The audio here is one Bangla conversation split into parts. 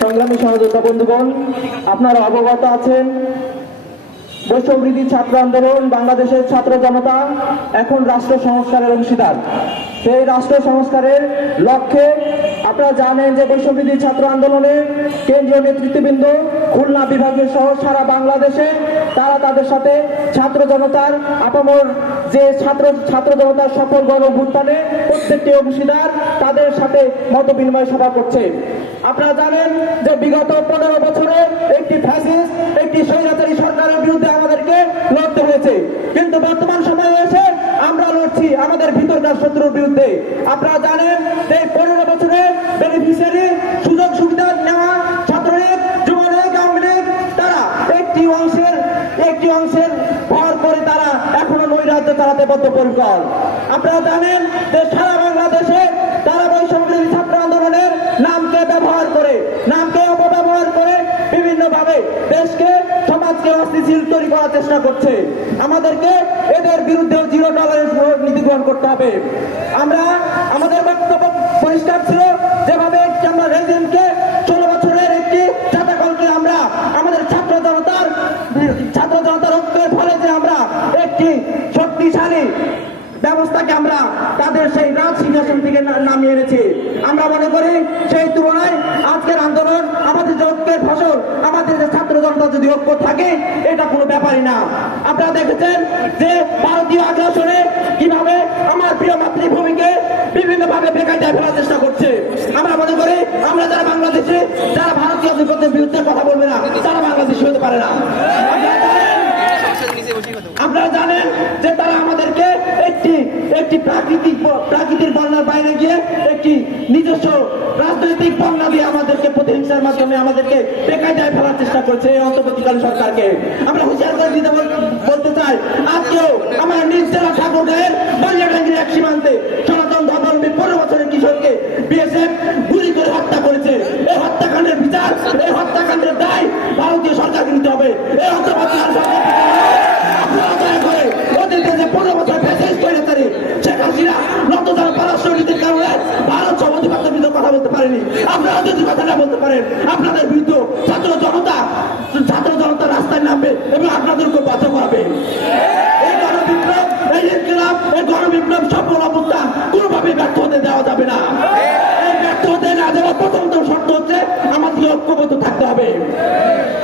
সংগ্রামী সহযোগিতা বন্ধুগণ, আপনারা অবগত আছেন বৈষম্যবৃদ্ধি ছাত্র আন্দোলন, বাংলাদেশের ছাত্র জনতা, এখন রাষ্ট্র সংস্কারের অংশীদার। সেই রাষ্ট্র সংস্কারের লক্ষ্যে আপনারা জানেন যে বৈষম্যবৃদ্ধি ছাত্র আন্দোলনে কেন্দ্রীয় নেতৃত্ববৃন্দ, খুলনা বিভাগের সহ সারা বাংলাদেশে তারা তাদের সাথে ছাত্র জনতার আপামর যে ছাত্র ছাত্র জনতার সফল গণ অভ্যুত্থানে প্রত্যেকটি অংশীদার তাদের সাথে মত বিনিময় সভা করছে। আপনারা জানেন যে বিগত পনেরো বছরে একটি ফ্যাসিস্ট একটি স্বৈরাচারী সরকারের বিরুদ্ধে আমাদেরকে লড়তে হয়েছে। কিন্তু বর্তমান সময়ে এসে আমরা লড়ছি আমাদের ভিতরকার শত্রুর বিরুদ্ধে। আপনারা জানেন যে পনেরো বছরে বেনিফিশিয়ারি সুযোগ সুবিধা নেওয়া ছাত্রলীগ, যুবলীগ, আওয়ামী লীগ, তারা একটি অংশের একটি অংশের ভর করে তারা নৈরাজ্য চালাতে বদ্ধপরিকর। আপনারা জানেন যে সারা বাংলাদেশে তারা বৈষম্যবিরোধী ছাত্র আন্দোলনের নামকে ব্যবহার করে, নামকে অপব্যবহার করে বিভিন্ন ভাবে দেশকে, সমাজকে অস্থিতিশীল তৈরি করার চেষ্টা করছে। আমাদেরকে এদের বিরুদ্ধেও জিরো টলারেন্স নীতি গ্রহণ করতে হবে। আমরা, আমাদের বক্তব্য পরিষ্কার ছিল যেভাবে একটি আমরা রেজিমকে ষোলো বছরের একটি চাতাকলকে আমরা আমাদের ছাত্র জনতার ছাত্র জনতার ঐক্যের ফলে যে আমরা একটি শক্তিশালী ব্যবস্থাকে আমরা তাদের সেই রাজ সিংহাসন থেকে নামিয়ে এনেছি। আমরা মনে করি সেই তুলনায় আজকের আন্দোলন, আমাদের যে ঐক্যের ফসল, আমাদের যে ছাত্র জনতা যদি ঐক্য থাকে, এটা কোনো ব্যাপারই না। আপনারা দেখেছেন যে ভারতীয় আগ্রাসনে কীভাবে আমার প্রিয় মাতৃভূমিকে বিভিন্ন ভাবে বেকায়দায় ফেলার চেষ্টা করছে। আমরা মনে করি আমরা যারা বাংলাদেশে, যারা ভারতীয় আধিপত্যের বিরুদ্ধে কথা বলবে না, তারা বাংলাদেশি হতে পারে না। আপনারা জানেন যে তারা আমাদেরকে একটি প্রাকৃতিক প্রাকৃতিক বন্যার বাইরে গিয়ে একটি নিজস্ব রাজনৈতিক বন্যা দিয়ে আমাদেরকে প্রতিহিংসার মাধ্যমে আমাদেরকে বেকায়দায় ফেলার চেষ্টা করছে এই অন্তর্বর্তীকালীন সরকারকে। আমরা হুঁশিয়ার করে দিতে বলতে চাই, আজকেও আমার নিজ জেলা ঠাকুরগাঁয়ের বালিয়াডাঙ্গির এক সীমান্তে সনাতন ধর্মাবলম্বী পনেরো বছরের কিশোরকে বিএসএফ গুলি করে হত্যা করেছে। এই হত্যাকাণ্ডের বিচার, এই হত্যাকাণ্ডের দায় ভারতীয় সরকারকে নিতে হবে। এই অন্তর্বর্তীকালীন বলতে পারেনি। আপনারা যদি কথা না বলতে পারেন, আপনাদের বিরুদ্ধে ছাত্র জনতা ছাত্র জনতা রাস্তায় নামবে এবং আপনাদেরকে বাধ্য করাবে। কোনোভাবে ব্যর্থ হতে দেওয়া যাবে না। ব্যর্থ হতে হচ্ছে ঐক্যবদ্ধ থাকতে হবে।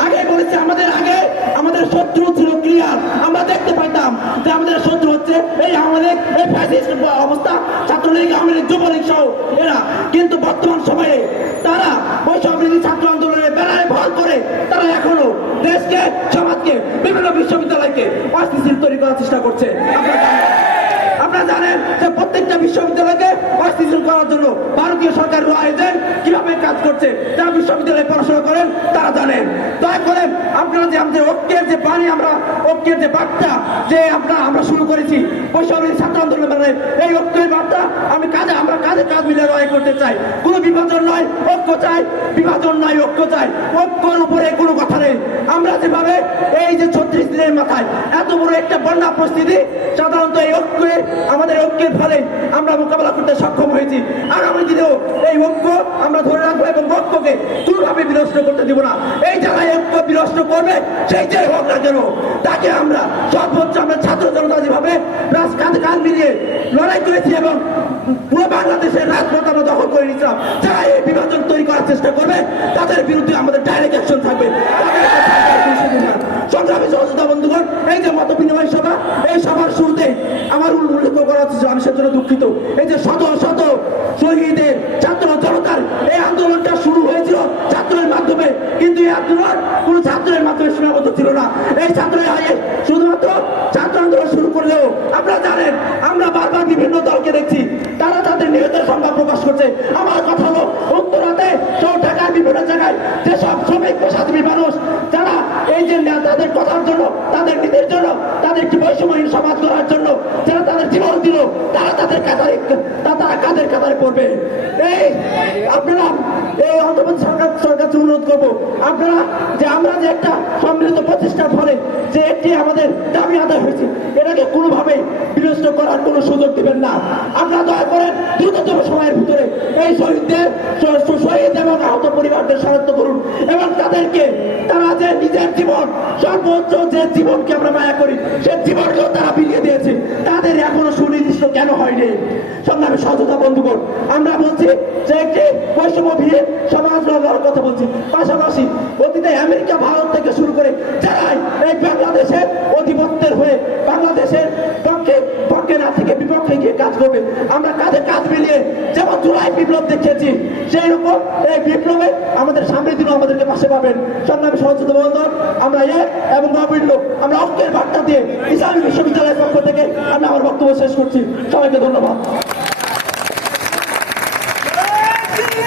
আগে বলেছি, আমাদের আগে আমাদের শত্রু ছিল ক্লিয়ার আমরা দেখতে পাইতাম। যে আমাদের শত্রু হচ্ছে এই আমাদের এই ফ্যাসিস্ট অবস্থা, ছাত্রলীগ লীগ, যুবলীগ সহ এরা। কিন্তু বর্তমান সময়ে তারা বৈষম্যবিরোধী ছাত্র আন্দোলনের বেলায় ভর করে তারা এখনও দেশকে, সমাজকে, বিভিন্ন বিশ্ববিদ্যালয়কে অস্থিতিশীল তৈরি করার চেষ্টা করছে। আপনারা জানেন। যে প্রত্যেকটা বিশ্ববিদ্যালয়কে অস্থিতিশীল করার জন্য ভারতীয় সরকার এজেন্ট কীভাবে কাজ করছে। যারা বিশ্ববিদ্যালয়ে পড়াশোনা করেন, তারা জানেন। দয়া করে আপনারা যে আমাদের ঐক্যের যে বাণী, আমরা ঐক্যের যে বার্তা যে আপনারা আমরা শুরু করেছি বৈষম্যের ছাত্র আন্দোলনের মানে এই ঐক্যের বার্তা, আমি কাজে, আমরা কাজে কাজ মিলে লড়াই করতে চাই। কোনো বিভাজন নয়, ঐক্য চাই। বিভাজন নয়, ঐক্য চাই। ঐক্যর উপরে কোনো কথা নেই। আমরা যেভাবে এই যে ছত্রিশ দিনের মাথায় এত বড় একটা বন্যা পরিস্থিতি, সাধারণত এই ঐক্যে, আমাদের ঐক্যের ফলে আমরা মোকাবেলা করতে সক্ষম হয়েছি। আগামী দিনেও এই ঐক্য আমরা ধরে রাখব এবং ঐক্যকে কোনোভাবে বিনষ্ট করতে দিব না। এই ঐক্য বিনষ্ট করবে, সেই যে হোক না কেন, তাকে আমরা সর্বোচ্চ আমরা ছাত্র জনতা যেভাবে রাজ কাঁধে কাঁধ মিলিয়ে লড়াই করেছি এবং পুরো বাংলাদেশের রাজপথ আমরা দখল করে নিয়েছিলাম যারা এই বিভাজন তৈরি করার চেষ্টা করবে, তাদের বিরুদ্ধে আমাদের ডাইরেক্ট অ্যাকশন থাকবে। সংগ্রামী সহযোগিতা বন্ধুগণ, এই যে মত বিনিময় সভা, এই সভার শুরুতে আমার উল্লেখ করা হচ্ছে আমি সেজন্য দুঃখিত এই যে শত শত শহীদের ছাত্র জনতার এই আন্দোলনটা শুরু হয়েছিল ছাত্রের মাধ্যমে কিন্তু এই আন্দোলন কোনো ছাত্রের মাধ্যমে সীমাবদ্ধ ছিল না। এই ছাত্র শুধুমাত্র ছাত্র আন্দোলন শুরু করলেও, আপনারা জানেন, আমরা বারবার বিভিন্ন দলকে দেখছি, তারা তাদের নিজেদের সংবাদ প্রকাশ করছে। আমার যে তাদের কথার জন্য, তাদের নীতির জন্য, তাদের একটি বৈষম্যহীন সমাজ করার জন্য যারা তাদের জীবন দিল, তারা তাদের কাতারে তারা কাদের কাতারে পড়বে? এই, আপনারা এই অন্তর্বর্তী সরকার সরকারকে অনুরোধ করব, আপনারা যে আমরা যে একটা সম্মিলিত প্রচেষ্টার ফলে যে আমাদের দাবি আদায় হয়েছে। এটাকে কোনোভাবে বিনষ্ট করার কোনো সুযোগ দিবেন না। আপনারা দয়া করেন দ্রুততম সময়ের ভিতরে শ- শ- শহীদ এবং আহত পরিবারদের শনাক্ত করুন এবং তাদেরকে তারা যে নিজের জীবন, সর্বোচ্চ যে জীবনকে আমরা মায়া করি, সে জীবনকেও তারা বিলিয়ে দিয়েছে। তাদের এখনও সুনির্দিষ্ট কেন হয়নি? সংগ্রামী সচেতা বন্ধুগণ, আমরা বলছি যে একটি বৈষম্যহীন সমাজ গড়ার কথা বলছি। পাশাপাশি অতীতে আমেরিকা, ভারত থেকে শুরু করে যারাই এই বাংলাদেশের অধিপত্যের হয়ে বাংলাদেশের পক্ষে পক্ষে না থেকে বিপক্ষে গিয়ে কাজ করবে। আমরা কাজে কাজ মিলিয়ে যেমন জুলাই বিপ্লব দেখেছি সেই রকম এই বিপ্লবে আমাদের সামনের দিনও আমাদেরকে পাশে পাবেন। সংগ্রামী সহযোগিতা বন্ধন, আমরা এক এবং অভিন্ন আমরা অঙ্কের বার্তা দিয়ে ইসলামী বিশ্ববিদ্যালয়ের পক্ষ থেকে আমি আমার বক্তব্য শেষ করছি। সবাইকে ধন্যবাদ।